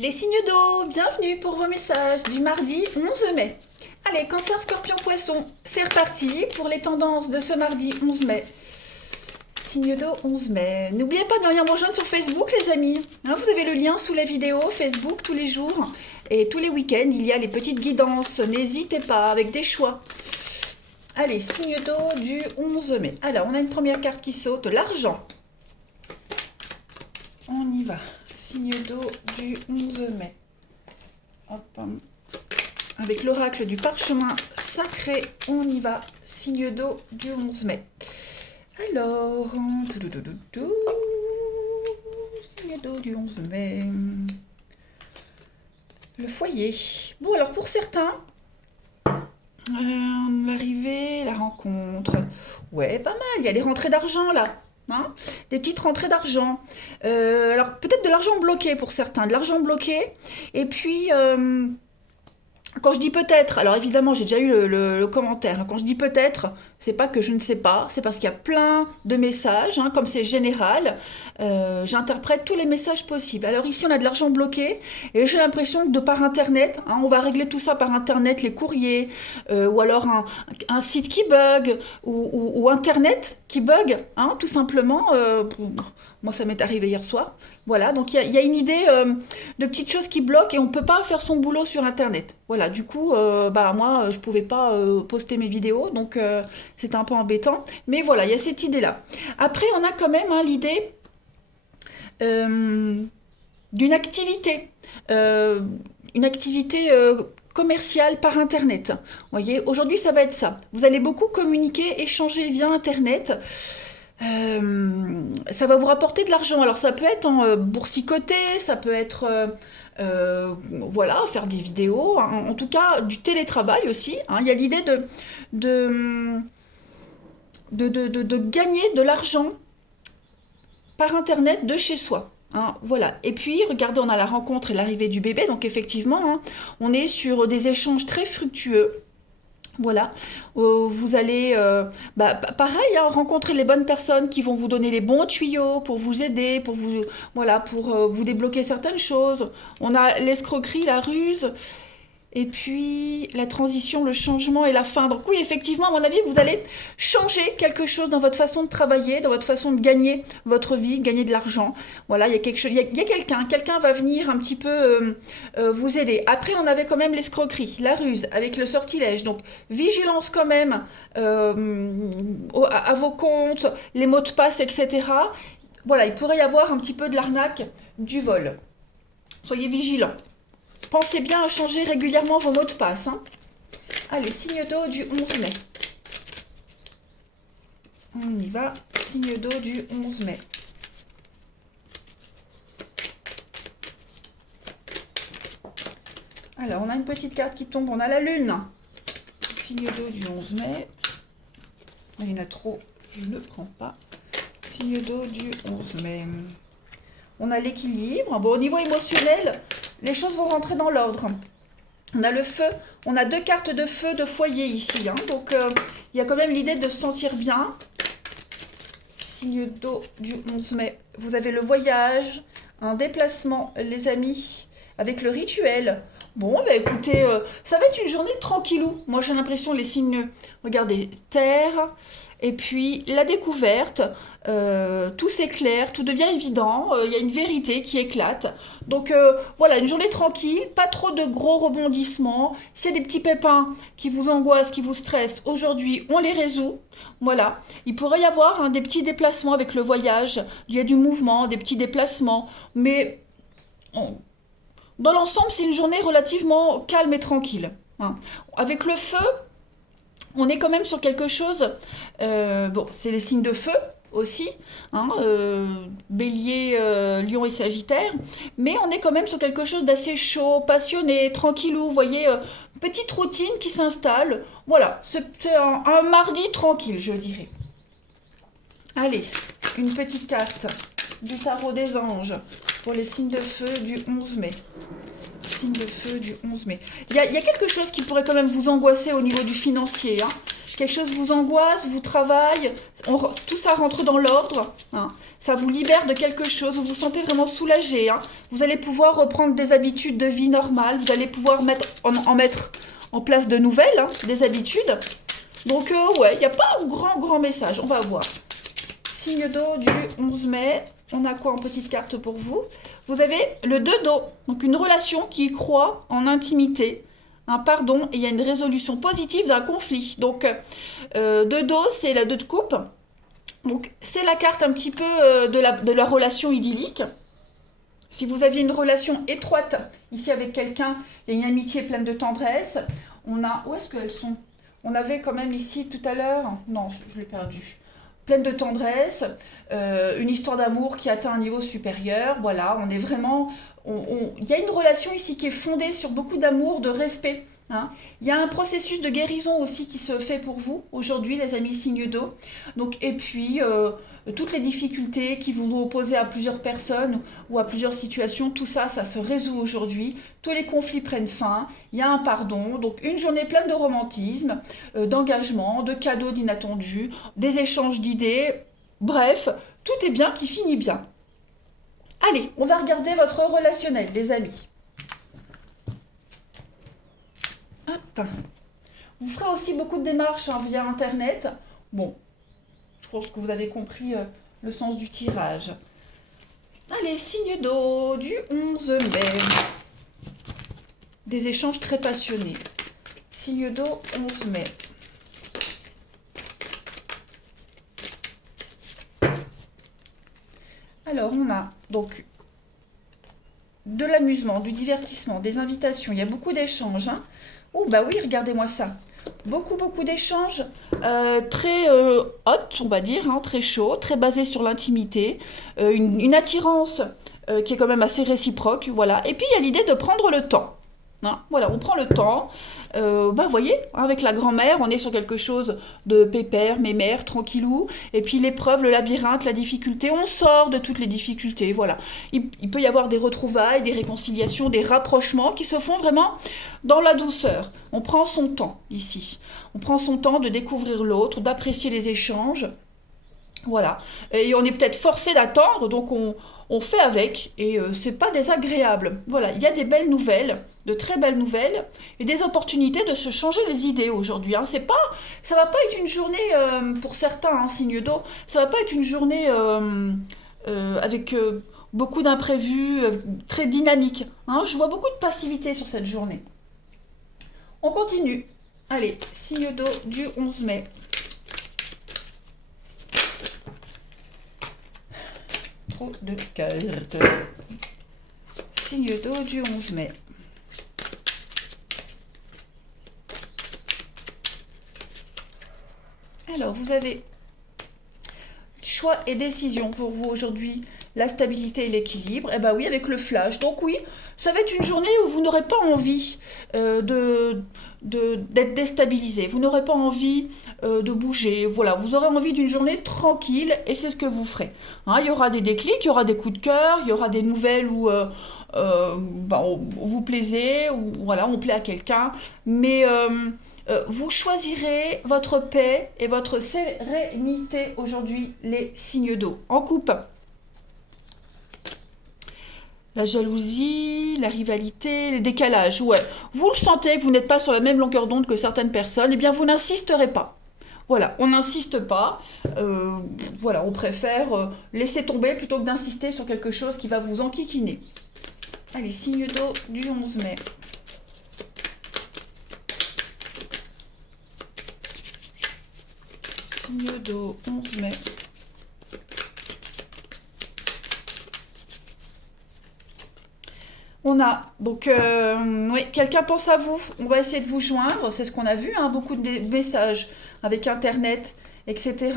Les signes d'eau, bienvenue pour vos messages du mardi 11 mai. Allez, Cancer, Scorpion, Poisson, c'est reparti pour les tendances de ce mardi 11 mai. Signe d'eau 11 mai. N'oubliez pas de venir me rejoindre sur Facebook, les amis. Hein, vous avez le lien sous la vidéo, Facebook, tous les jours. Et tous les week-ends, il y a les petites guidances. N'hésitez pas, avec des choix. Allez, signe d'eau du 11 mai. Alors, on a une première carte qui saute, l'argent. On y va. Signe d'eau du 11 mai. Hop. Avec l'oracle du parchemin sacré, on y va. Signe d'eau du 11 mai. Alors, signe d'eau du 11 mai. Le foyer. Bon, alors pour certains, l'arrivée, la rencontre. Ouais, pas mal. Il y a les rentrées d'argent là. Hein, des petites rentrées d'argent. Alors peut-être de l'argent bloqué pour certains, de l'argent bloqué. Et puis, quand je dis peut-être, alors évidemment j'ai déjà eu le commentaire. Quand je dis peut-être, c'est pas que je ne sais pas, c'est parce qu'il y a plein de messages, hein, comme c'est général, j'interprète tous les messages possibles. Alors ici on a de l'argent bloqué et j'ai l'impression que de par internet, hein, on va régler tout ça par internet, les courriers, ou alors un site qui bug, ou internet qui bug, hein, tout simplement. Moi ça m'est arrivé hier soir. Voilà, donc il y a une idée de petites choses qui bloquent et on ne peut pas faire son boulot sur internet. Voilà, du coup, moi je pouvais pas poster mes vidéos, donc c'était un peu embêtant. Mais voilà, il y a cette idée-là. Après, on a quand même, hein, l'idée d'une activité. Une activité commerciale par internet. Vous voyez, aujourd'hui ça va être ça. Vous allez beaucoup communiquer, échanger via internet. Ça va vous rapporter de l'argent. Alors ça peut être en boursicoter, ça peut être voilà, faire des vidéos, hein, en tout cas du télétravail aussi. Hein. Il y a l'idée de, de gagner de l'argent par internet de chez soi. Hein, voilà. Et puis, regardez, on a la rencontre et l'arrivée du bébé. Donc effectivement, hein, on est sur des échanges très fructueux. Voilà, vous allez, pareil, hein, rencontrer les bonnes personnes qui vont vous donner les bons tuyaux pour vous aider, pour vous, voilà, pour vous débloquer certaines choses. On a l'escroquerie, la ruse, et puis la transition, le changement et la fin. Donc oui, effectivement, à mon avis, vous allez changer quelque chose dans votre façon de travailler, dans votre façon de gagner votre vie, gagner de l'argent. Voilà, il y a quelque chose, il y a quelqu'un va venir un petit peu vous aider. Après, on avait quand même l'escroquerie, la ruse, avec le sortilège. Donc vigilance quand même à vos comptes, les mots de passe, etc. Voilà, il pourrait y avoir un petit peu de l'arnaque, du vol. Soyez vigilants. Pensez bien à changer régulièrement vos mots de passe. Hein. Allez, signe d'eau du 11 mai. On y va. Signe d'eau du 11 mai. Alors, on a une petite carte qui tombe. On a la lune. Signe d'eau du 11 mai. Il y en a trop. Je ne prends pas. Signe d'eau du 11 mai. On a l'équilibre. Bon, au niveau émotionnel, les choses vont rentrer dans l'ordre. On a le feu, on a deux cartes de feu de foyer ici. Hein. Donc, il y a quand même l'idée de se sentir bien. Signe d'eau du 11 mai. Vous avez le voyage, un déplacement, les amis, avec le rituel. Bon, bah écoutez, ça va être une journée tranquillou. Moi, j'ai l'impression, les signes, regardez, terre, et puis la découverte, tout s'éclaire, tout devient évident, il y a une vérité qui éclate. Donc voilà, une journée tranquille, pas trop de gros rebondissements. S'il y a des petits pépins qui vous angoissent, qui vous stressent, aujourd'hui, on les résout. Voilà, il pourrait y avoir hein, des petits déplacements avec le voyage, il y a du mouvement, des petits déplacements, mais dans l'ensemble, c'est une journée relativement calme et tranquille. Hein. Avec le feu, on est quand même sur quelque chose. Bon, c'est les signes de feu aussi, hein, Bélier, Lion et Sagittaire, mais on est quand même sur quelque chose d'assez chaud, passionné, tranquillou. Vous voyez, petite routine qui s'installe. Voilà, c'est un mardi tranquille, je dirais. Allez, une petite carte du tarot des anges pour les signes de feu du 11 mai. Signe de feu du 11 mai. Il y a quelque chose qui pourrait quand même vous angoisser au niveau du financier. Hein. quelque chose vous angoisse, vous travaille, tout ça rentre dans l'ordre, hein. Ça vous libère de quelque chose, vous vous sentez vraiment soulagé, hein. Vous allez pouvoir reprendre des habitudes de vie normales, vous allez pouvoir mettre en place de nouvelles, hein, des habitudes. Donc ouais, il n'y a pas un grand message, on va voir. Signe d'eau du 11 mai, on a quoi en petite carte pour vous? Vous avez le 2 d'eau, donc une relation qui croît en intimité, un pardon, et il y a une résolution positive d'un conflit. Donc 2 d'eau, c'est la 2 de coupe, donc c'est la carte un petit peu de la relation idyllique. Si vous aviez une relation étroite ici avec quelqu'un, il y a une amitié pleine de tendresse. On a, où est-ce qu'elles sont? On avait quand même ici tout à l'heure, non, je l'ai perdu, pleine de tendresse, une histoire d'amour qui atteint un niveau supérieur. Voilà, on est vraiment, il y a une relation ici qui est fondée sur beaucoup d'amour, de respect, hein. Il y a un processus de guérison aussi qui se fait pour vous aujourd'hui, les amis signes d'eau. Donc, et puis, toutes les difficultés qui vous ont opposé à plusieurs personnes ou à plusieurs situations, tout ça, ça se résout aujourd'hui. Tous les conflits prennent fin, il y a un pardon. Donc, une journée pleine de romantisme, d'engagement, de cadeaux d'inattendus, des échanges d'idées. Bref, tout est bien qui finit bien. Allez, on va regarder votre relationnel, les amis. Hop. Vous ferez aussi beaucoup de démarches, hein, via Internet. Bon, je pense que vous avez compris le sens du tirage. Allez, signe d'eau du 11 mai. Des échanges très passionnés. Signe d'eau 11 mai. Alors, on a donc de l'amusement, du divertissement, des invitations. Il y a beaucoup d'échanges, hein. Oh, bah oui, regardez-moi ça. Beaucoup d'échanges très hot, on va dire, hein, très chaud, très basé sur l'intimité. Une attirance qui est quand même assez réciproque, voilà. Et puis, il y a l'idée de prendre le temps. Hein, voilà, on prend le temps. Bah, vous voyez, hein, avec la grand-mère, on est sur quelque chose de pépère, mémère, tranquillou. Et puis l'épreuve, le labyrinthe, la difficulté, on sort de toutes les difficultés. Voilà. Il peut y avoir des retrouvailles, des réconciliations, des rapprochements qui se font vraiment dans la douceur. On prend son temps ici. On prend son temps de découvrir l'autre, d'apprécier les échanges. Voilà. Et on est peut-être forcé d'attendre, donc on fait avec, et c'est pas désagréable. Voilà, il y a des belles nouvelles, de très belles nouvelles, et des opportunités de se changer les idées aujourd'hui, hein. Ça va pas être une journée, pour certains, hein, signes d'eau, ça va pas être une journée avec beaucoup d'imprévus, très dynamique, hein. Je vois beaucoup de passivité sur cette journée. On continue. Allez, signe d'eau du 11 mai. Trop de cartes. Signe d'eau du 11 mai. Alors, vous avez choix et décision pour vous aujourd'hui, la stabilité et l'équilibre. Eh bien oui, avec le flash. Donc oui, ça va être une journée où vous n'aurez pas envie d'être déstabilisé. Vous n'aurez pas envie de bouger. Voilà, vous aurez envie d'une journée tranquille et c'est ce que vous ferez. Hein, il y aura des déclics, il y aura des coups de cœur, il y aura des nouvelles où vous plaisez, ou voilà, on plaît à quelqu'un. Mais vous choisirez votre paix et votre sérénité aujourd'hui, les signes d'eau. En coupe, la jalousie, la rivalité, les décalages, ouais. Vous le sentez que vous n'êtes pas sur la même longueur d'onde que certaines personnes, eh bien vous n'insisterez pas. Voilà, on n'insiste pas. Voilà, on préfère laisser tomber plutôt que d'insister sur quelque chose qui va vous enquiquiner. Allez, signe d'eau du 11 mai. Signe d'eau 11 mai. On a, donc, oui, quelqu'un pense à vous, on va essayer de vous joindre, c'est ce qu'on a vu, hein, beaucoup de messages avec Internet, etc.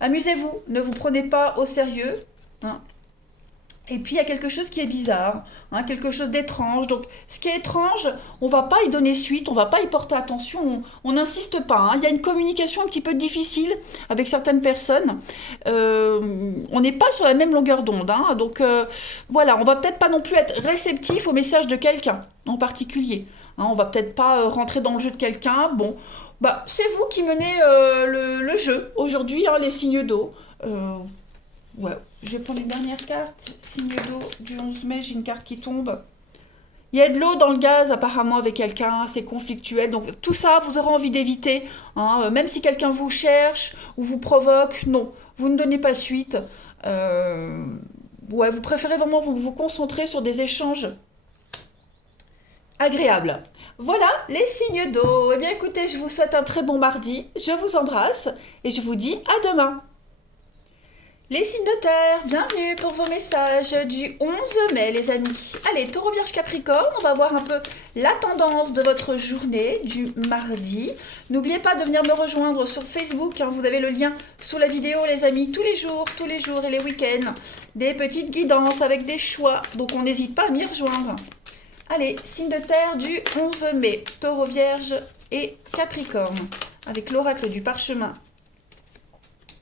Amusez-vous, ne vous prenez pas au sérieux, hein. Et puis il y a quelque chose qui est bizarre, hein, quelque chose d'étrange. Donc ce qui est étrange, on va pas y donner suite, on va pas y porter attention, on n'insiste pas, hein. Il y a une communication un petit peu difficile avec certaines personnes. On n'est pas sur la même longueur d'onde, hein. Donc voilà, on va peut-être pas non plus être réceptif au message de quelqu'un en particulier. Hein, on va peut-être pas rentrer dans le jeu de quelqu'un. Bon, bah c'est vous qui menez le jeu aujourd'hui, hein, les signes d'eau. Ouais, je vais prendre une dernière carte. Signe d'eau du 11 mai, j'ai une carte qui tombe. Il y a de l'eau dans le gaz apparemment avec quelqu'un, c'est conflictuel. Donc tout ça, vous aurez envie d'éviter, hein. Même si quelqu'un vous cherche ou vous provoque, non, vous ne donnez pas suite. Euh, ouais, vous préférez vraiment vous concentrer sur des échanges agréables. Voilà les signes d'eau. Eh bien écoutez, je vous souhaite un très bon mardi, je vous embrasse et je vous dis à demain. Les signes de terre, bienvenue pour vos messages du 11 mai les amis. Allez, Taureau Vierge Capricorne, on va voir un peu la tendance de votre journée du mardi. N'oubliez pas de venir me rejoindre sur Facebook, hein, vous avez le lien sous la vidéo les amis, tous les jours et les week-ends. Des petites guidances avec des choix, donc on n'hésite pas à m'y rejoindre. Allez, signe de terre du 11 mai, Taureau Vierge et Capricorne, avec l'oracle du parchemin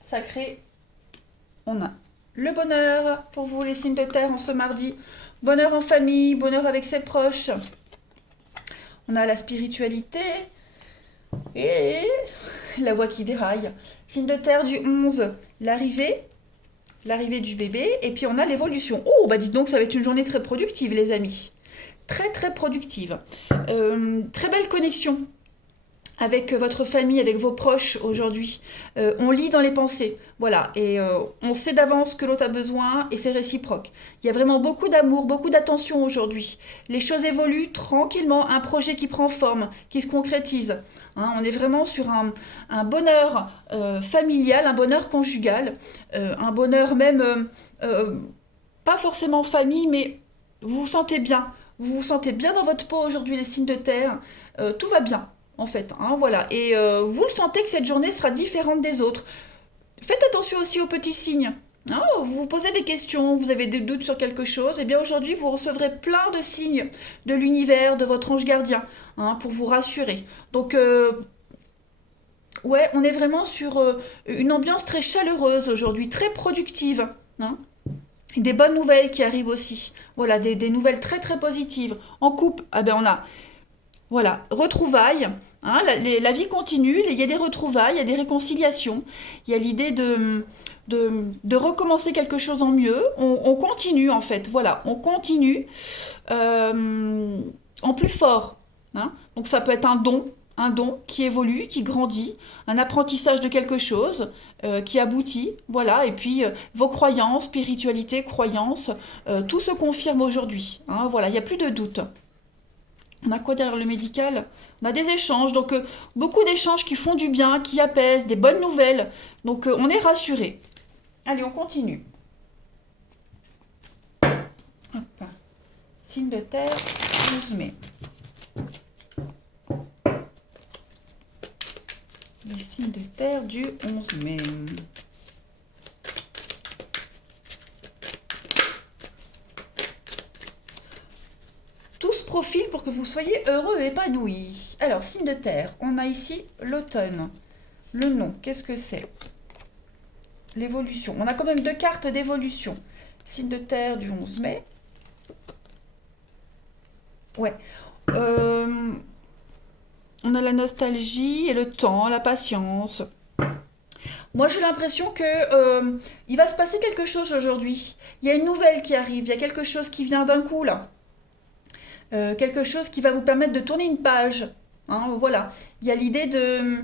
sacré. On a le bonheur pour vous les signes de terre en ce mardi. Bonheur en famille, bonheur avec ses proches. On a la spiritualité et la voix qui déraille. Signe de terre du 11, l'arrivée du bébé. Et puis on a l'évolution. Oh, bah dites donc, ça va être une journée très productive les amis. Très très productive. Très belle connexion avec votre famille, avec vos proches aujourd'hui. On lit dans les pensées, voilà, et on sait d'avance que l'autre a besoin et c'est réciproque. Il y a vraiment beaucoup d'amour, beaucoup d'attention aujourd'hui. Les choses évoluent tranquillement, un projet qui prend forme, qui se concrétise. Hein, on est vraiment sur un bonheur familial, un bonheur conjugal, un bonheur même, pas forcément famille, mais vous vous sentez bien. Vous vous sentez bien dans votre peau aujourd'hui, les signes de terre. Tout va bien en fait, hein, voilà. Et vous le sentez que cette journée sera différente des autres. Faites attention aussi aux petits signes. Hein, vous vous posez des questions, vous avez des doutes sur quelque chose, et bien aujourd'hui vous recevrez plein de signes de l'univers, de votre ange gardien, hein, pour vous rassurer. Donc ouais, on est vraiment sur une ambiance très chaleureuse aujourd'hui, très productive. Hein. Des bonnes nouvelles qui arrivent aussi. Voilà, des nouvelles très très positives. En couple, ah ben on a voilà, retrouvailles, hein, la vie continue, il y a des retrouvailles, il y a des réconciliations, il y a l'idée de recommencer quelque chose en mieux, on continue en fait, voilà, on continue en plus fort, hein. Donc ça peut être un don qui évolue, qui grandit, un apprentissage de quelque chose qui aboutit, voilà, et puis vos croyances, spiritualité, croyances, tout se confirme aujourd'hui, hein, voilà, il n'y a plus de doute. On a quoi derrière le médical? On a des échanges, donc beaucoup d'échanges qui font du bien, qui apaisent, des bonnes nouvelles. Donc on est rassuré. Allez, on continue. Hop. Signe de terre, 12 mai. Le signe de terre du 11 mai. Profil pour que vous soyez heureux et épanoui. Alors, signe de terre, on a ici l'automne. Le nom, qu'est-ce que c'est? L'évolution. On a quand même deux cartes d'évolution. Signe de terre du 11 mai. Ouais. On a la nostalgie et le temps, la patience. Moi, j'ai l'impression que il va se passer quelque chose aujourd'hui. Il y a une nouvelle qui arrive, il y a quelque chose qui vient d'un coup, là. Quelque chose qui va vous permettre de tourner une page. Hein, voilà. Il y a l'idée de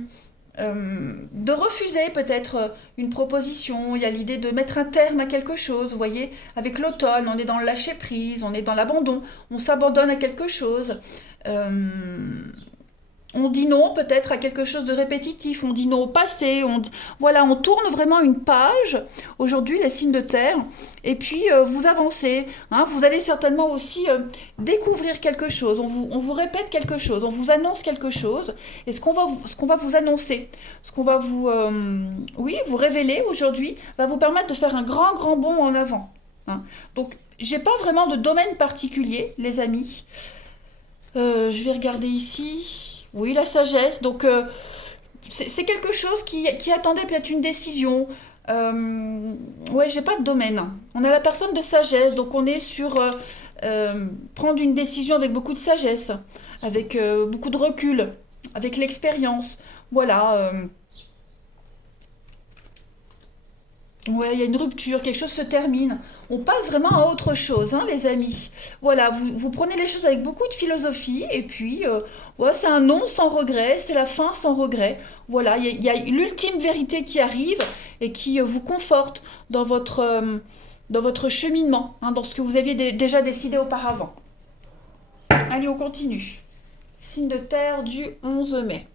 refuser peut-être une proposition, il y a l'idée de mettre un terme à quelque chose. Vous voyez, avec l'automne, on est dans le lâcher-prise, on est dans l'abandon, on s'abandonne à quelque chose. On dit non peut-être à quelque chose de répétitif, on dit non au passé, voilà, on tourne vraiment une page, aujourd'hui les signes de terre, et puis vous avancez, hein, vous allez certainement aussi découvrir quelque chose, on vous répète quelque chose, on vous annonce quelque chose, et ce qu'on va vous annoncer, ce qu'on va vous révéler aujourd'hui, va vous permettre de faire un grand bond en avant. Hein. Donc j'ai pas vraiment de domaine particulier, les amis. Je vais regarder ici. Oui, la sagesse. Donc, c'est quelque chose qui attendait peut-être une décision. Ouais, j'ai pas de domaine. On a la personne de sagesse, donc on est sur prendre une décision avec beaucoup de sagesse, avec beaucoup de recul, avec l'expérience. Voilà. Ouais, il y a une rupture, quelque chose se termine. On passe vraiment à autre chose, hein, les amis. Voilà, vous prenez les choses avec beaucoup de philosophie, et puis, ouais, c'est un non sans regret, c'est la fin sans regret. Voilà, il y a l'ultime vérité qui arrive et qui vous conforte dans votre cheminement, hein, dans ce que vous aviez déjà décidé auparavant. Allez, on continue. Signe de terre du 11 mai.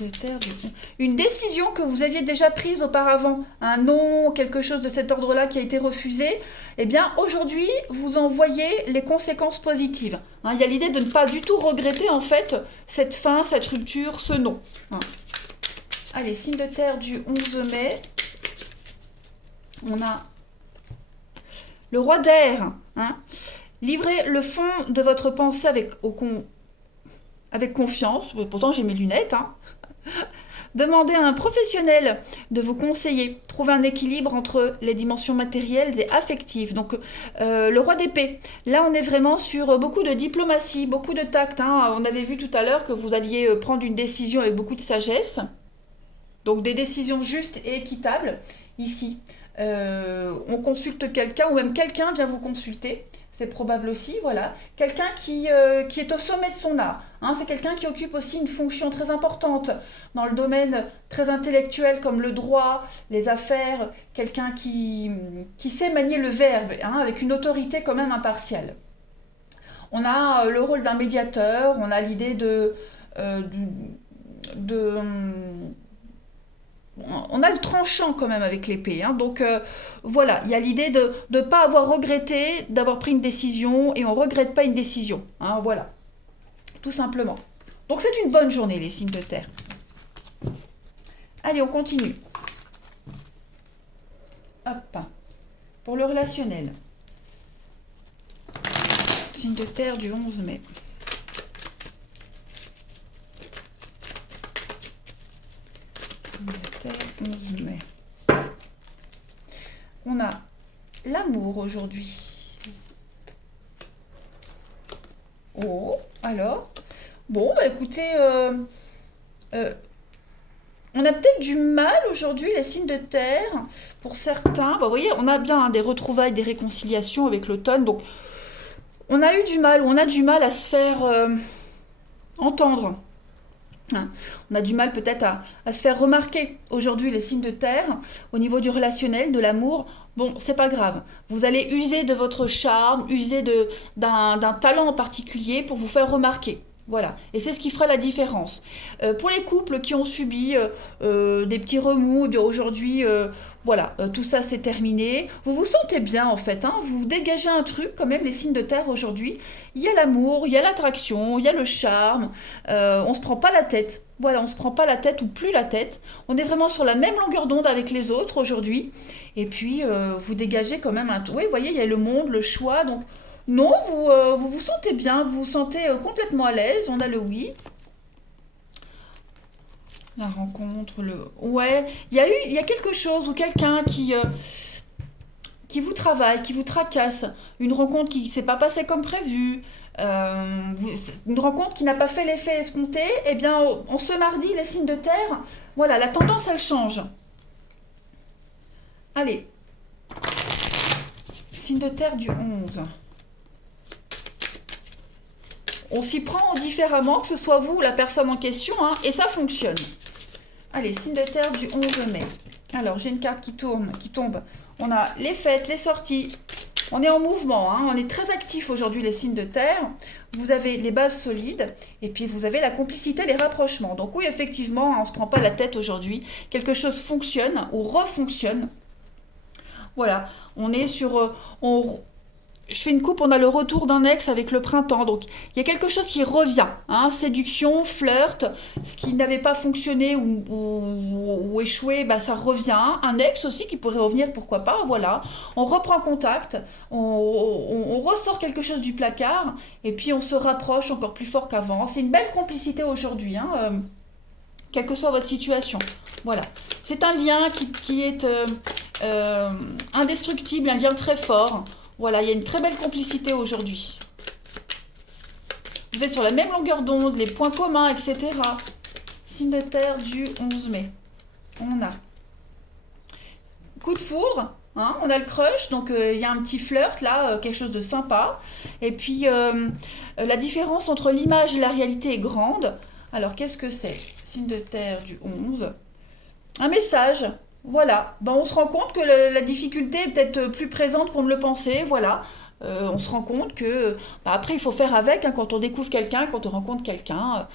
De terre, une décision que vous aviez déjà prise auparavant, un non, quelque chose de cet ordre-là qui a été refusé, eh bien aujourd'hui vous en voyez les conséquences positives. Hein, il y a l'idée de ne pas du tout regretter en fait cette fin, cette rupture, ce non. Hein. Allez, signe de terre du 11 mai, on a le roi d'air. Hein. Livrez le fond de votre pensée avec confiance, pourtant j'ai mes lunettes, hein. Demandez à un professionnel de vous conseiller. Trouvez un équilibre entre les dimensions matérielles et affectives. Donc, le roi d'épée. Là, on est vraiment sur beaucoup de diplomatie, beaucoup de tact. Hein. On avait vu tout à l'heure que vous alliez prendre une décision avec beaucoup de sagesse. Donc, des décisions justes et équitables. Ici, on consulte quelqu'un ou même quelqu'un vient vous consulter. C'est probable aussi, voilà. Quelqu'un qui est au sommet de son art. Hein, c'est quelqu'un qui occupe aussi une fonction très importante dans le domaine très intellectuel comme le droit, les affaires. Quelqu'un qui sait manier le verbe, hein, avec une autorité quand même impartiale. On a le rôle d'un médiateur, on a l'idée on a le tranchant quand même avec l'épée. Hein. Donc voilà, il y a l'idée de ne pas avoir regretté d'avoir pris une décision et on ne regrette pas une décision. Hein, voilà, tout simplement. Donc c'est une bonne journée les signes de terre. Allez, on continue. Hop, pour le relationnel. Signe de terre du 11 mai. Terre, 11 mai. On a l'amour aujourd'hui. Oh, alors bon, bah écoutez, on a peut-être du mal aujourd'hui, les signes de terre, pour certains. Bah, vous voyez, on a bien hein, des retrouvailles, des réconciliations avec l'automne. Donc, on a eu du mal, ou on a du mal à se faire entendre. Hein. On a du mal peut-être à se faire remarquer aujourd'hui les signes de terre au niveau du relationnel, de l'amour. Bon, c'est pas grave. Vous allez user de votre charme, user d'un talent en particulier pour vous faire remarquer. Voilà, et c'est ce qui fera la différence. Pour les couples qui ont subi des petits remous, aujourd'hui, voilà, tout ça c'est terminé. Vous vous sentez bien en fait, hein, vous dégagez un truc quand même, les signes de terre aujourd'hui. Il y a l'amour, il y a l'attraction, il y a le charme, on se prend pas la tête. Voilà, on se prend pas la tête ou plus la tête. On est vraiment sur la même longueur d'onde avec les autres aujourd'hui. Et puis, vous dégagez quand même un... Oui, vous voyez, il y a le monde, le choix, donc... Non, vous vous sentez bien, vous vous sentez complètement à l'aise. On a le oui. La rencontre, le... Ouais, il y a quelque chose ou quelqu'un qui vous travaille, qui vous tracasse. Une rencontre qui ne s'est pas passée comme prévu. Une rencontre qui n'a pas fait l'effet escompté. Eh bien, en ce mardi, les signes de terre, voilà, la tendance, elle change. Allez. Signe de terre du 11. On s'y prend différemment, que ce soit vous ou la personne en question, hein, et ça fonctionne. Allez, signe de terre du 11 mai. Alors, j'ai une carte qui tombe. On a les fêtes, les sorties. On est en mouvement, hein, on est très actif aujourd'hui, les signes de terre. Vous avez les bases solides, et puis vous avez la complicité, les rapprochements. Donc oui, effectivement, on ne se prend pas la tête aujourd'hui. Quelque chose fonctionne ou refonctionne. Voilà, on est sur... je fais une coupe, on a le retour d'un ex avec le printemps. Donc, il y a quelque chose qui revient. Hein, séduction, flirt, ce qui n'avait pas fonctionné ou échoué, bah, ça revient. Un ex aussi qui pourrait revenir, pourquoi pas. Voilà. On reprend contact, on ressort quelque chose du placard et puis on se rapproche encore plus fort qu'avant. C'est une belle complicité aujourd'hui, hein, quelle que soit votre situation. Voilà. C'est un lien qui est indestructible, un lien très fort. Voilà, il y a une très belle complicité aujourd'hui. Vous êtes sur la même longueur d'onde, les points communs, etc. Signe de terre du 11 mai. On a coup de foudre, hein, on a le crush, donc il y a un petit flirt là, quelque chose de sympa. Et puis la différence entre l'image et la réalité est grande. Alors qu'est-ce que c'est? Signe de terre du 11. Un message. Voilà, ben, on se rend compte que la difficulté est peut-être plus présente qu'on ne le pensait, voilà. On se rend compte que, bah, après il faut faire avec, hein, quand on découvre quelqu'un, quand on rencontre quelqu'un,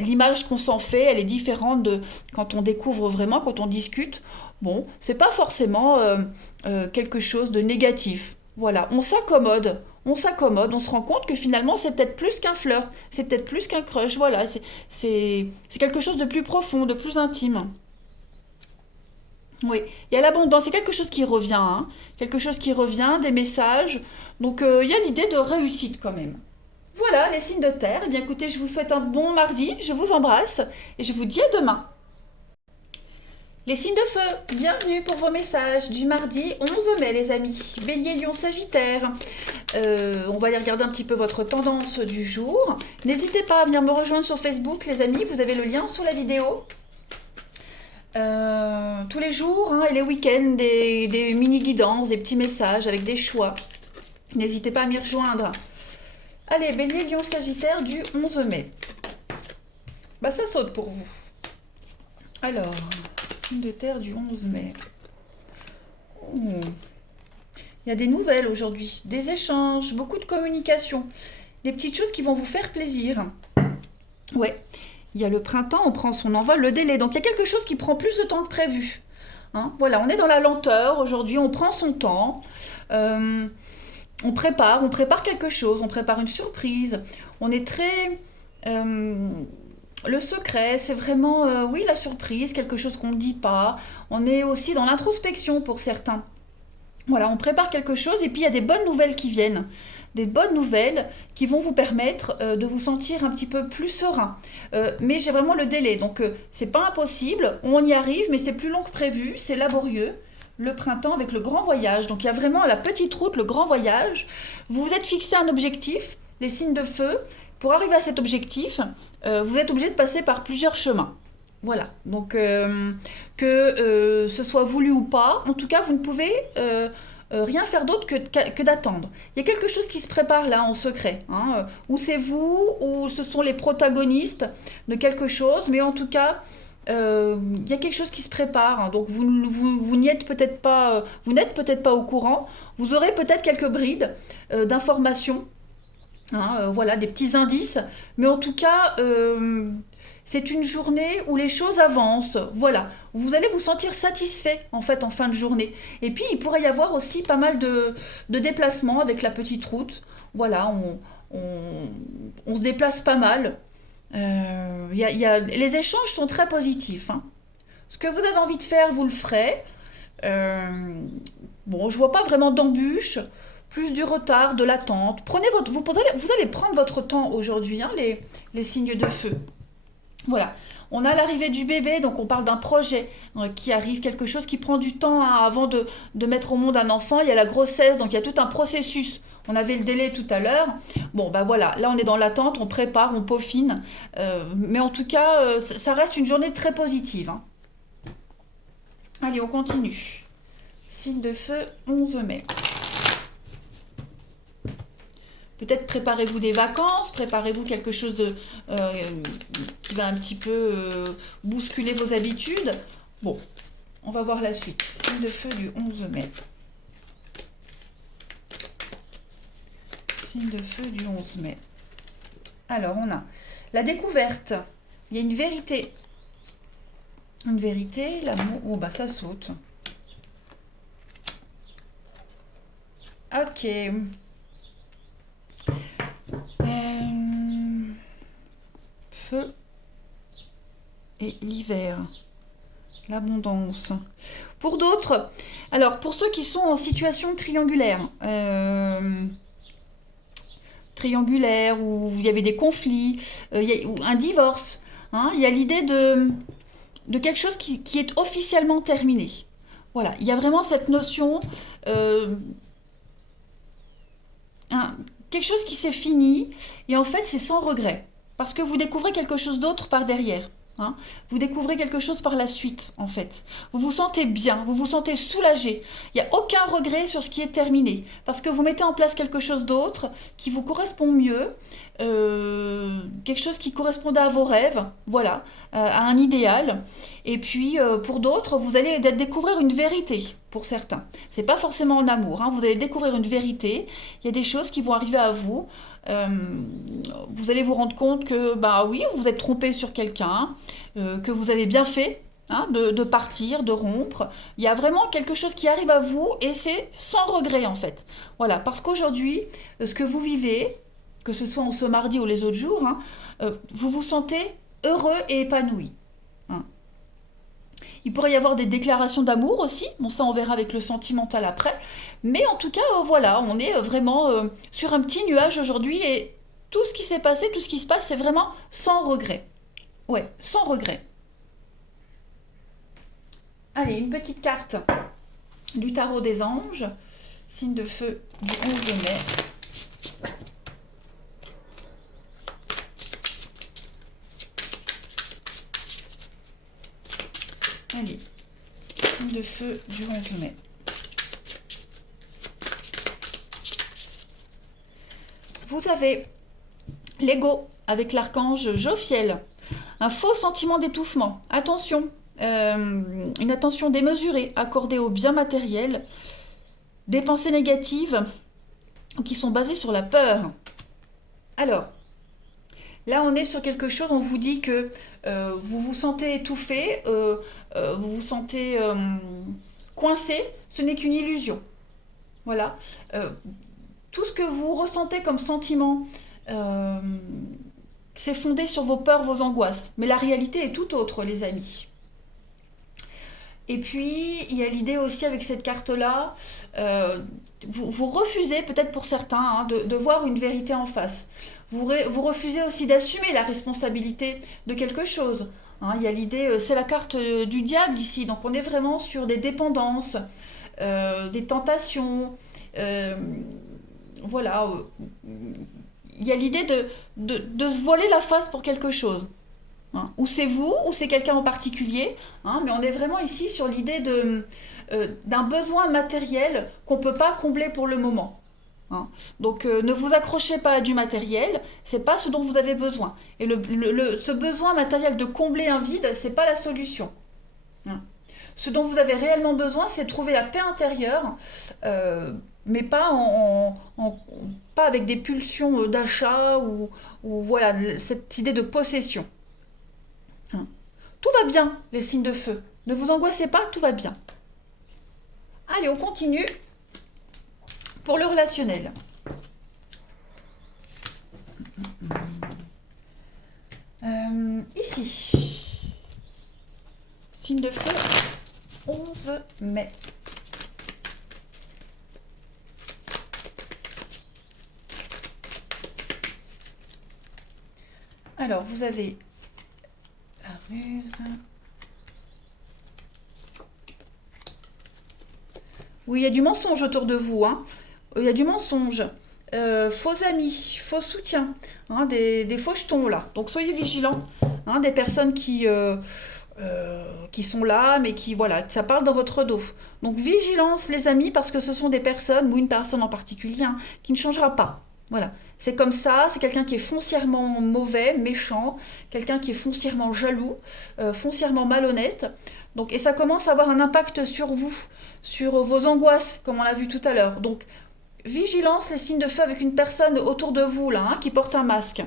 l'image qu'on s'en fait, elle est différente de quand on découvre vraiment, quand on discute. Bon, c'est pas forcément quelque chose de négatif. Voilà, on s'accommode, on se rend compte que finalement c'est peut-être plus qu'un flirt, c'est peut-être plus qu'un crush, voilà, c'est quelque chose de plus profond, de plus intime. Oui, il y a l'abondance, c'est quelque chose qui revient, hein. Quelque chose qui revient, des messages. Donc il y a l'idée de réussite quand même. Voilà, les signes de terre. Eh bien écoutez, je vous souhaite un bon mardi, je vous embrasse et je vous dis à demain. Les signes de feu, bienvenue pour vos messages du mardi 11 mai les amis. Bélier, Lion, Sagittaire. On va aller regarder un petit peu votre tendance du jour. N'hésitez pas à venir me rejoindre sur Facebook les amis, vous avez le lien sous la vidéo. Tous les jours hein, et les week-ends, des mini-guidances, des petits messages avec des choix. N'hésitez pas à m'y rejoindre. Allez, Bélier, Lion, Sagittaire du 11 mai. Bah ça saute pour vous. Alors, signe de terre du 11 mai. Oh. Il y a des nouvelles aujourd'hui, des échanges, beaucoup de communication. Des petites choses qui vont vous faire plaisir. Ouais. Il y a le printemps, on prend son envol, le délai. Donc il y a quelque chose qui prend plus de temps que prévu. Hein, voilà, on est dans la lenteur aujourd'hui, on prend son temps. On prépare quelque chose, on prépare une surprise. On est très... le secret, c'est vraiment, oui, la surprise, quelque chose qu'on ne dit pas. On est aussi dans l'introspection pour certains. Voilà, on prépare quelque chose et puis il y a des bonnes nouvelles qui viennent. Des bonnes nouvelles qui vont vous permettre de vous sentir un petit peu plus serein. Mais j'ai vraiment le délai, donc c'est pas impossible, on y arrive, mais c'est plus long que prévu, c'est laborieux. Le printemps avec le grand voyage, donc il y a vraiment la petite route, le grand voyage. Vous vous êtes fixé un objectif, les signes de feu. Pour arriver à cet objectif, vous êtes obligé de passer par plusieurs chemins. Voilà, donc que ce soit voulu ou pas, en tout cas, vous ne pouvez rien faire d'autre que d'attendre. Il y a quelque chose qui se prépare là en secret, hein, ou c'est vous, ou ce sont les protagonistes de quelque chose, mais en tout cas, il y a quelque chose qui se prépare, hein, donc vous n'y êtes peut-être pas, vous n'êtes peut-être pas au courant, vous aurez peut-être quelques brides d'informations, hein, voilà, des petits indices, mais en tout cas, c'est une journée où les choses avancent. Voilà, vous allez vous sentir satisfait en fait en fin de journée. Et puis il pourrait y avoir aussi pas mal de déplacements avec la petite route. Voilà, on se déplace pas mal. Les échanges sont très positifs, hein. Ce que vous avez envie de faire, vous le ferez. Bon, je vois pas vraiment d'embûches, plus du retard, de l'attente. Vous allez prendre votre temps aujourd'hui, hein, les signes de feu. Voilà, on a l'arrivée du bébé, donc on parle d'un projet qui arrive, quelque chose qui prend du temps hein, avant de mettre au monde un enfant. Il y a la grossesse, donc il y a tout un processus. On avait le délai tout à l'heure. Bon, bah voilà, là on est dans l'attente, on prépare, on peaufine. Mais en tout cas, ça reste une journée très positive, hein. Allez, on continue. Signe de feu, 11 mai. Peut-être préparez-vous des vacances, préparez-vous quelque chose qui va un petit peu bousculer vos habitudes. Bon, on va voir la suite. Signe de feu du 11 mai. Signe de feu du 11 mai. Alors, on a la découverte. Il y a une vérité. Une vérité, l'amour. Oh, bah ça saute. Ok. Feu et l'hiver. L'abondance. Pour d'autres, alors pour ceux qui sont en situation triangulaire, triangulaire où il y avait des conflits, ou un divorce, hein, il y a l'idée de quelque chose qui est officiellement terminé. Voilà, il y a vraiment cette notion, euh, un- quelque chose qui s'est fini, et en fait c'est sans regret, parce que vous découvrez quelque chose d'autre par derrière. Hein. Vous découvrez quelque chose par la suite, en fait. Vous vous sentez bien, vous vous sentez soulagé. Il n'y a aucun regret sur ce qui est terminé, parce que vous mettez en place quelque chose d'autre qui vous correspond mieux, quelque chose qui correspondait à vos rêves, voilà, à un idéal. Et puis pour d'autres, vous allez découvrir une vérité. Pour certains, c'est pas forcément en amour. Hein. Vous allez découvrir une vérité. Il y a des choses qui vont arriver à vous. Euh, vous allez vous rendre compte que, bah oui, vous vous êtes trompé sur quelqu'un, que vous avez bien fait. Hein, de partir, de rompre. Il y a vraiment quelque chose qui arrive à vous et c'est sans regret en fait. Voilà, parce qu'aujourd'hui, ce que vous vivez, que ce soit en ce mardi ou les autres jours, hein, vous vous sentez heureux et épanoui. Hein. Il pourrait y avoir des déclarations d'amour aussi. Bon, ça, on verra avec le sentimental après. Mais en tout cas, voilà, on est vraiment sur un petit nuage aujourd'hui et tout ce qui s'est passé, tout ce qui se passe, c'est vraiment sans regret. Ouais, sans regret. Allez, une petite carte du tarot des anges, signe de feu du 11 mai. Allez, signe de feu du 11 mai. Vous avez l'ego avec l'archange Jophiel. Un faux sentiment d'étouffement. Attention, une attention démesurée accordée au bien matériel. Des pensées négatives qui sont basées sur la peur. Alors, là, on est sur quelque chose, on vous dit que vous vous sentez étouffé, vous vous sentez coincé, ce n'est qu'une illusion. Voilà. Euh, tout ce que vous ressentez comme sentiment, euh, c'est fondé sur vos peurs, vos angoisses. Mais la réalité est tout autre, les amis. Et puis, il y a l'idée aussi avec cette carte-là, vous refusez, peut-être pour certains, hein, de voir une vérité en face. Vous refusez aussi d'assumer la responsabilité de quelque chose. Hein. Il y a l'idée, c'est la carte du diable ici, donc on est vraiment sur des dépendances, des tentations. euh, voilà. Il y a l'idée de se voiler la face pour quelque chose. Hein. Ou c'est vous, ou c'est quelqu'un en particulier, hein, mais on est vraiment ici sur l'idée d'un besoin matériel qu'on ne peut pas combler pour le moment. Hein. Donc ne vous accrochez pas à du matériel, c'est pas ce dont vous avez besoin. Et ce besoin matériel de combler un vide, c'est pas la solution. Hein. Ce dont vous avez réellement besoin, c'est de trouver la paix intérieure, mais pas, pas avec des pulsions d'achat ou voilà, cette idée de possession. Hein. Tout va bien, les signes de feu. Ne vous angoissez pas, tout va bien. Allez, on continue pour le relationnel. Ici, signe de feu, 11 mai. Alors, vous avez la ruse. Oui, il y a du mensonge autour de vous. Hein. Il y a du mensonge. Faux amis, faux soutien, hein, des faux jetons là. Donc soyez vigilants. Hein, des personnes qui sont là, mais qui, voilà, ça parle dans votre dos. Donc vigilance les amis, parce que ce sont des personnes, ou une personne en particulier, hein, qui ne changera pas. Voilà, c'est comme ça, c'est quelqu'un qui est foncièrement mauvais, méchant, quelqu'un qui est foncièrement jaloux, foncièrement malhonnête. Donc, et ça commence à avoir un impact sur vous, sur vos angoisses, comme on l'a vu tout à l'heure. Donc vigilance les signes de feu avec une personne autour de vous là, hein, qui porte un masque.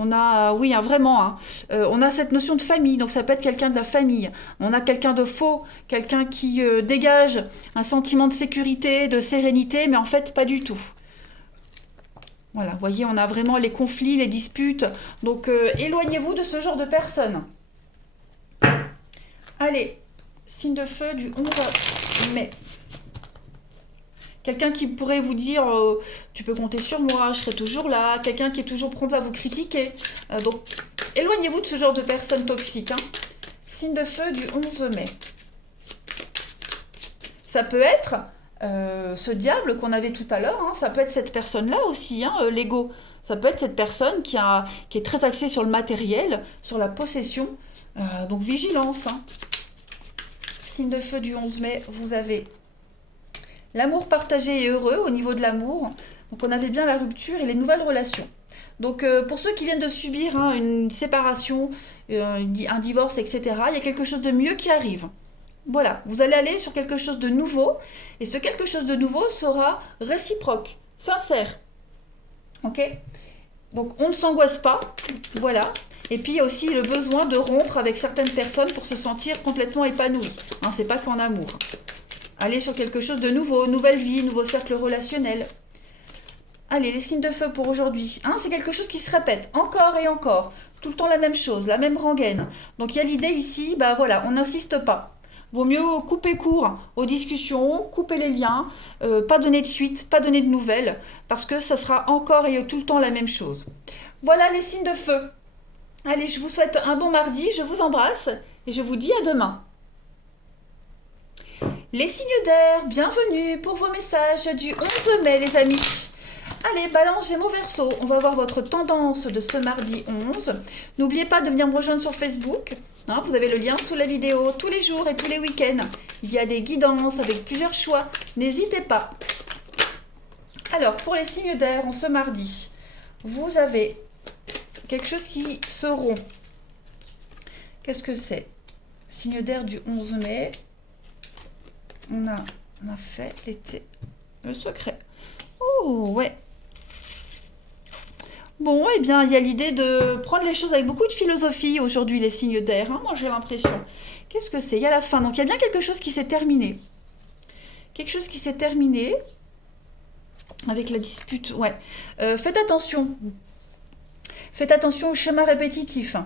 On a, oui, hein, vraiment, hein. On a cette notion de famille, donc ça peut être quelqu'un de la famille. On a quelqu'un de faux, quelqu'un qui dégage un sentiment de sécurité, de sérénité, mais en fait, pas du tout. Voilà, vous voyez, on a vraiment les conflits, les disputes. Donc, éloignez-vous de ce genre de personnes. Allez, signe de feu du 11 mai. Quelqu'un qui pourrait vous dire tu peux compter sur moi, je serai toujours là. Quelqu'un qui est toujours prompt à vous critiquer. Donc, éloignez-vous de ce genre de personnes toxiques. Hein. Signe de feu du 11 mai. Ça peut être ce diable qu'on avait tout à l'heure. Hein. Ça peut être cette personne-là aussi, hein, l'ego. Ça peut être cette personne qui est très axée sur le matériel, sur la possession. Donc, vigilance. Hein. Signe de feu du 11 mai, vous avez l'amour partagé et heureux au niveau de l'amour. Donc on avait bien la rupture et les nouvelles relations. Donc pour ceux qui viennent de subir hein, une séparation, un divorce, etc., il y a quelque chose de mieux qui arrive. Voilà, vous allez aller sur quelque chose de nouveau et ce quelque chose de nouveau sera réciproque, sincère. Ok? Donc on ne s'angoisse pas, voilà. Et puis il y a aussi le besoin de rompre avec certaines personnes pour se sentir complètement épanoui. Hein, c'est pas qu'en amour. Allez sur quelque chose de nouveau, nouvelle vie, nouveau cercle relationnel. Allez, les signes de feu pour aujourd'hui. Hein, c'est quelque chose qui se répète encore et encore. Tout le temps la même chose, la même rengaine. Donc il y a l'idée ici, bah voilà, on n'insiste pas. Vaut mieux couper court aux discussions, couper les liens, pas donner de suite, pas donner de nouvelles, parce que ça sera encore et tout le temps la même chose. Voilà les signes de feu. Allez, je vous souhaite un bon mardi, je vous embrasse et je vous dis à demain. Les signes d'air, bienvenue pour vos messages du 11 mai les amis. Allez, Balance, Gémeaux, Verseau, on va voir votre tendance de ce mardi 11. N'oubliez pas de venir me rejoindre sur Facebook. Hein, vous avez le lien sous la vidéo tous les jours et tous les week-ends. Il y a des guidances avec plusieurs choix. N'hésitez pas. Alors, pour les signes d'air, en ce mardi, vous avez quelque chose qui se rompt. Qu'est-ce que c'est? Signe d'air du 11 mai. On a fait l'été. Le secret. Oh, ouais. Bon, eh bien, il y a l'idée de prendre les choses avec beaucoup de philosophie aujourd'hui, les signes d'air. Hein, moi, j'ai l'impression. Qu'est-ce que c'est? Il y a la fin. Donc, il y a bien quelque chose qui s'est terminé. Quelque chose qui s'est terminé avec la dispute. Ouais. Faites attention. Faites attention au schéma répétitif.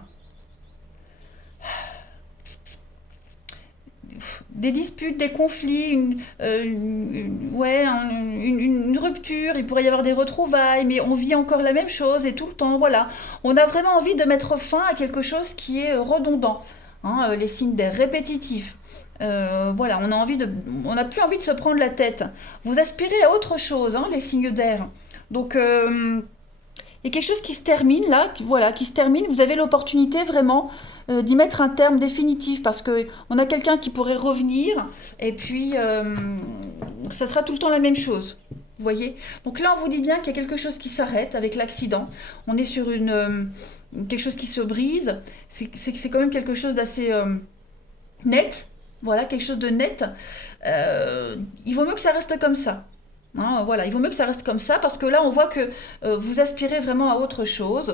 Des disputes, des conflits, une rupture, il pourrait y avoir des retrouvailles, mais on vit encore la même chose et tout le temps, voilà. On a vraiment envie de mettre fin à quelque chose qui est redondant, hein, les signes d'air répétitifs. Voilà, on n'a plus envie de se prendre la tête. Vous aspirez à autre chose, hein, les signes d'air. Donc, il y a quelque chose qui se termine là, voilà, qui se termine. Vous avez l'opportunité vraiment d'y mettre un terme définitif parce que on a quelqu'un qui pourrait revenir et puis ça sera tout le temps la même chose. Vous voyez? Donc là, on vous dit bien qu'il y a quelque chose qui s'arrête avec l'accident. On est sur quelque chose qui se brise. C'est quand même quelque chose d'assez net. Voilà, quelque chose de net. Il vaut mieux que ça reste comme ça. Hein, voilà, il vaut mieux que ça reste comme ça parce que là, on voit que vous aspirez vraiment à autre chose.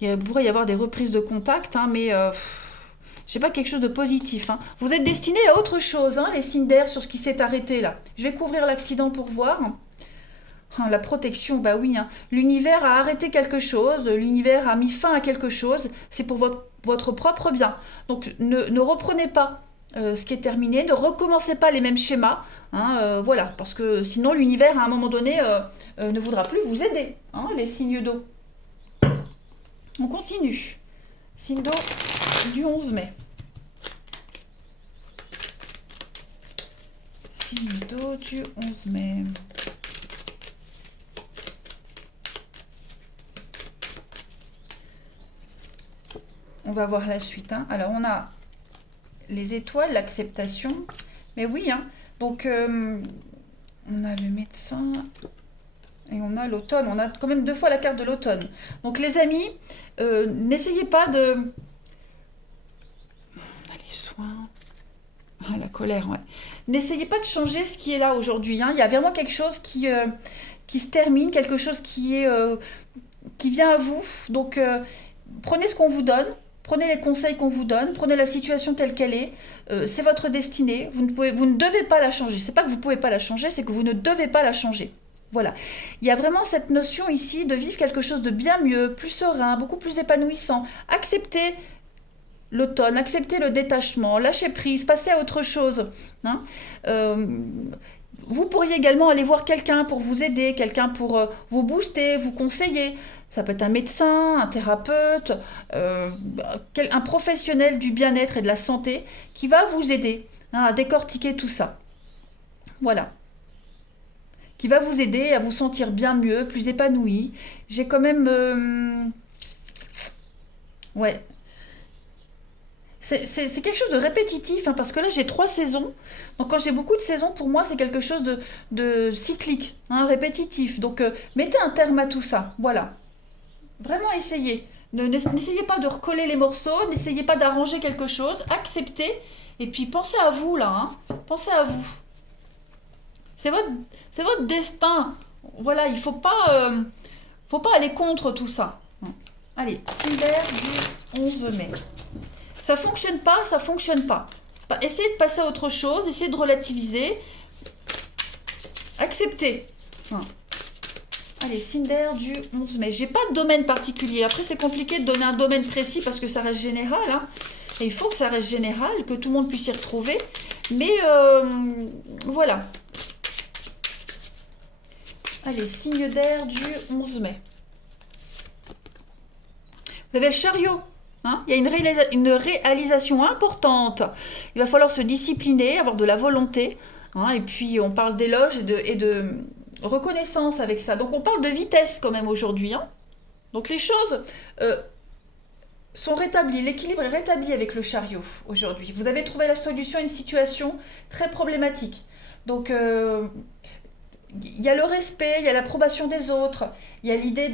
Il pourrait y avoir des reprises de contact, hein, mais je sais pas, quelque chose de positif. Hein. Vous êtes destiné à autre chose, hein, les signes d'air sur ce qui s'est arrêté là. Je vais couvrir l'accident pour voir. Ah, la protection, bah oui. Hein. L'univers a arrêté quelque chose, l'univers a mis fin à quelque chose. C'est pour votre propre bien. Donc ne reprenez pas ce qui est terminé, ne recommencez pas les mêmes schémas, hein, voilà, parce que sinon l'univers à un moment donné ne voudra plus vous aider, hein, les signes d'eau. On continue. Signe d'eau du 11 mai. Signe d'eau du 11 mai. On va voir la suite. Hein. Alors on a les étoiles, l'acceptation. Mais oui, hein. Donc on a le médecin et on a l'automne. On a quand même 2 fois la carte de l'automne. Donc les amis, n'essayez pas de... On a les soins. Ah, la colère, ouais. N'essayez pas de changer ce qui est là aujourd'hui. Hein. Il y a vraiment quelque chose qui se termine, quelque chose qui vient à vous. Donc prenez ce qu'on vous donne, prenez les conseils qu'on vous donne, prenez la situation telle qu'elle est. C'est votre destinée. Vous ne devez pas la changer. C'est pas que vous ne pouvez pas la changer, c'est que vous ne devez pas la changer. Voilà. Il y a vraiment cette notion ici de vivre quelque chose de bien mieux, plus serein, beaucoup plus épanouissant. Accepter l'automne, accepter le détachement, lâcher prise, passer à autre chose. Hein. Vous pourriez également aller voir quelqu'un pour vous aider, quelqu'un pour vous booster, vous conseiller. Ça peut être un médecin, un thérapeute, un professionnel du bien-être et de la santé qui va vous aider à décortiquer tout ça. Voilà. Qui va vous aider à vous sentir bien mieux, plus épanoui. J'ai quand même... ouais. C'est quelque chose de répétitif, hein, parce que là j'ai 3 saisons. Donc quand j'ai beaucoup de saisons, pour moi c'est quelque chose de cyclique, hein, répétitif. Donc mettez un terme à tout ça. Voilà. Vraiment essayez. N'essayez pas de recoller les morceaux, n'essayez pas d'arranger quelque chose. Acceptez. Et puis pensez à vous là. Hein. Pensez à vous. C'est votre, c'est votre destin. Voilà, il faut pas aller contre tout ça. Allez, Cinder du 11 mai. Ça fonctionne pas, ça fonctionne pas. Essayez de passer à autre chose, essayez de relativiser. Acceptez. Allez, Cinder du 11 mai. J'ai pas de domaine particulier. Après, c'est compliqué de donner un domaine précis parce que ça reste général. Hein. Et il faut que ça reste général, que tout le monde puisse y retrouver. Mais voilà. Allez, signe d'air du 11 mai. Vous avez le chariot. Hein, il y a une réalisation importante. Il va falloir se discipliner, avoir de la volonté. Hein, et puis, on parle d'éloge et de reconnaissance avec ça. Donc, on parle de vitesse quand même aujourd'hui. Hein. Donc, les choses sont rétablies. L'équilibre est rétabli avec le chariot aujourd'hui. Vous avez trouvé la solution à une situation très problématique. Donc, il y a le respect, il y a l'approbation des autres, il y a l'idée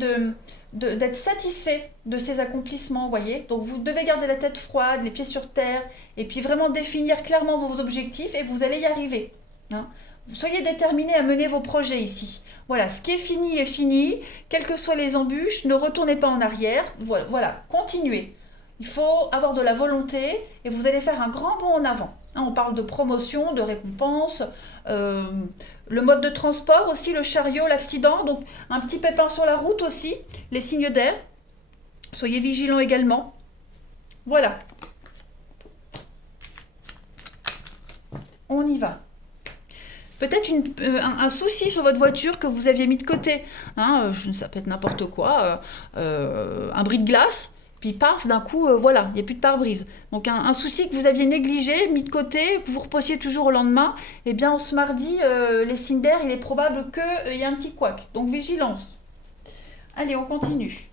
d'être satisfait de ses accomplissements, vous voyez. Donc vous devez garder la tête froide, les pieds sur terre, et puis vraiment définir clairement vos objectifs, et vous allez y arriver. Hein. Soyez déterminés à mener vos projets ici. Voilà, ce qui est fini, quelles que soient les embûches, ne retournez pas en arrière, voilà, continuez. Il faut avoir de la volonté, et vous allez faire un grand bond en avant. Hein, on parle de promotion, de récompense, le mode de transport aussi, le chariot, l'accident, donc un petit pépin sur la route aussi, les signes d'air. Soyez vigilants également. Voilà. On y va. Peut-être un souci sur votre voiture que vous aviez mis de côté. Hein, ça peut être n'importe quoi. Un bris de glace. Puis paf, d'un coup, voilà, il n'y a plus de pare-brise. Donc un souci que vous aviez négligé, mis de côté, que vous reposiez toujours au lendemain, eh bien ce mardi, les signes d'air, il est probable qu'il y ait un petit couac. Donc vigilance. Allez, on continue.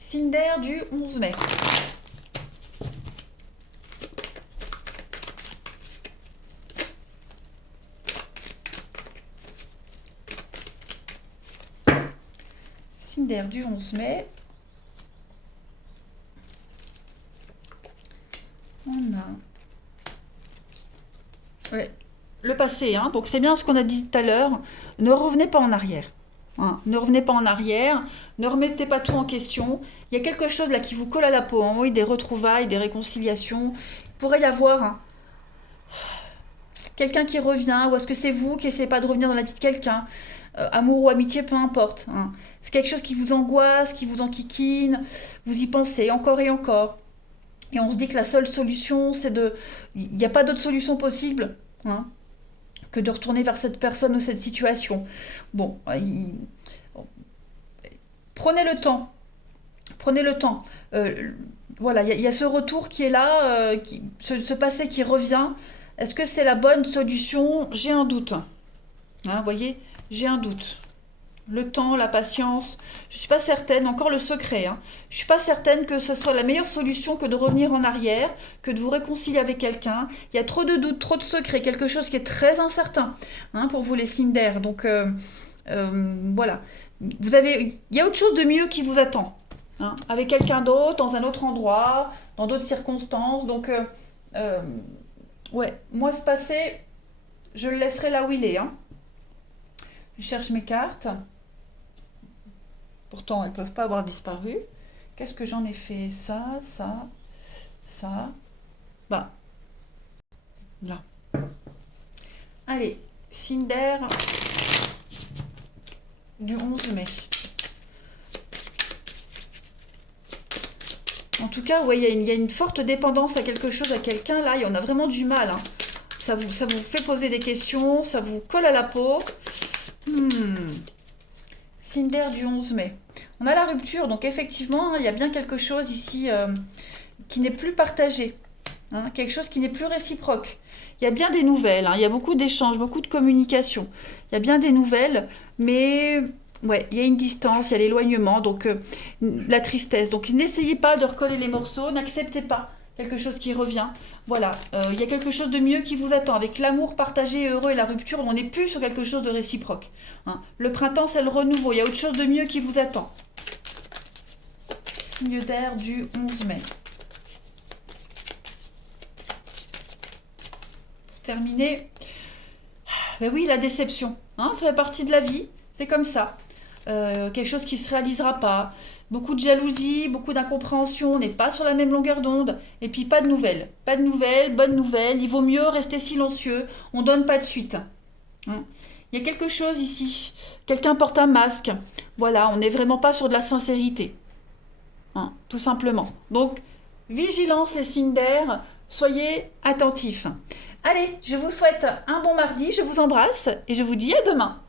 Signe d'air du 11 mai. Signe d'air du 11 mai. On a le passé, hein. Donc c'est bien ce qu'on a dit tout à l'heure. Ne revenez pas en arrière. Hein. Ne revenez pas en arrière. Ne remettez pas tout en question. Il y a quelque chose là qui vous colle à la peau. Hein. Oui, des retrouvailles, des réconciliations. Il pourrait y avoir quelqu'un qui revient. Ou est-ce que c'est vous qui n'essayez pas de revenir dans la vie de quelqu'un? Amour ou amitié, peu importe. Hein. C'est quelque chose qui vous angoisse, qui vous enquiquine. Vous y pensez encore et encore. Et on se dit que la seule solution, c'est de... Il n'y a pas d'autre solution possible hein, que de retourner vers cette personne ou cette situation. Bon, prenez le temps. Prenez le temps. Voilà, il y a ce retour qui est là, ce passé qui revient. Est-ce que c'est la bonne solution? J'ai un doute. Hein, vous voyez, j'ai un doute. Le temps, la patience, je ne suis pas certaine, encore le secret, hein. Je ne suis pas certaine que ce soit la meilleure solution que de revenir en arrière, que de vous réconcilier avec quelqu'un. Il y a trop de doutes, trop de secrets, quelque chose qui est très incertain hein, pour vous les signes d'air. Donc voilà, il y a autre chose de mieux qui vous attend, hein, avec quelqu'un d'autre, dans un autre endroit, dans d'autres circonstances. Donc ouais, moi ce passé, je le laisserai là où il est. Hein. Je cherche mes cartes. Pourtant, elles ne peuvent pas avoir disparu. Qu'est-ce que j'en ai fait? Ça, ça, ça. Bah, là. Allez, Cinder du 11 mai. En tout cas, ouais, il y a une forte dépendance à quelque chose, à quelqu'un. Là, on a vraiment du mal. Hein. Ça vous fait poser des questions, ça vous colle à la peau. Cinder du 11 mai. On a la rupture, donc effectivement, il y a bien quelque chose ici qui n'est plus partagé. Hein, quelque chose qui n'est plus réciproque. Il y a bien des nouvelles, hein, il y a beaucoup d'échanges, beaucoup de communication. Il y a bien des nouvelles, mais ouais, il y a une distance, il y a l'éloignement, donc la tristesse. Donc n'essayez pas de recoller les morceaux, n'acceptez pas quelque chose qui revient. Voilà, il y a quelque chose de mieux qui vous attend. Avec l'amour partagé et heureux et la rupture, on n'est plus sur quelque chose de réciproque. Hein. Le printemps, c'est le renouveau, il y a autre chose de mieux qui vous attend. Signe d'air du 11 mai. Terminé. Ben oui, la déception. Hein, ça fait partie de la vie. C'est comme ça. Quelque chose qui ne se réalisera pas. Beaucoup de jalousie, beaucoup d'incompréhension. On n'est pas sur la même longueur d'onde. Et puis pas de nouvelles. Pas de nouvelles, bonne nouvelle. Il vaut mieux rester silencieux. On donne pas de suite. Hein. Il y a quelque chose ici. Quelqu'un porte un masque. Voilà, on n'est vraiment pas sur de la sincérité. Hein, tout simplement. Donc, vigilance les signes d'air. Soyez attentifs. Allez, je vous souhaite un bon mardi, je vous embrasse et je vous dis à demain.